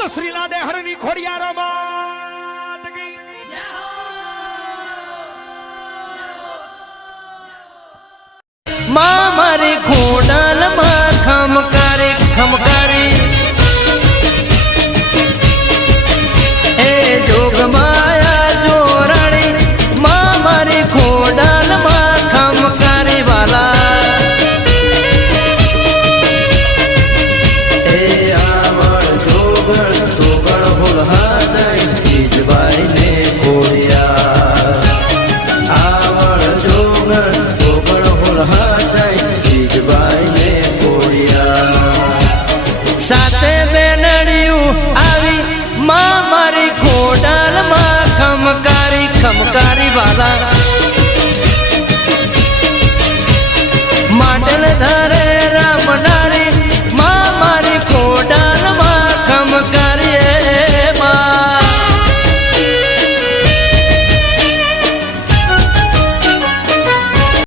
બોલ શ્રી લાડે હરની ખોડિયાર માત કી જય હો। માં મારી ખોડલ માં ખમકારી ખમકારી એ જોગ માયા જોરણી માં મારી ખોડલ માં ખમકારી વાલા એ આવળ જોગણ જોગણ ભૂલ હાજઈ જીજબાઈ ને ખોડિયા આવળ જોગણ જોગણ ભૂલ હાજઈ જીજબાઈ ને ખોડિયા સાથે બેનડિયું આવી માં મારી ખોડલ માં ખમકારી ખમકારી વાલા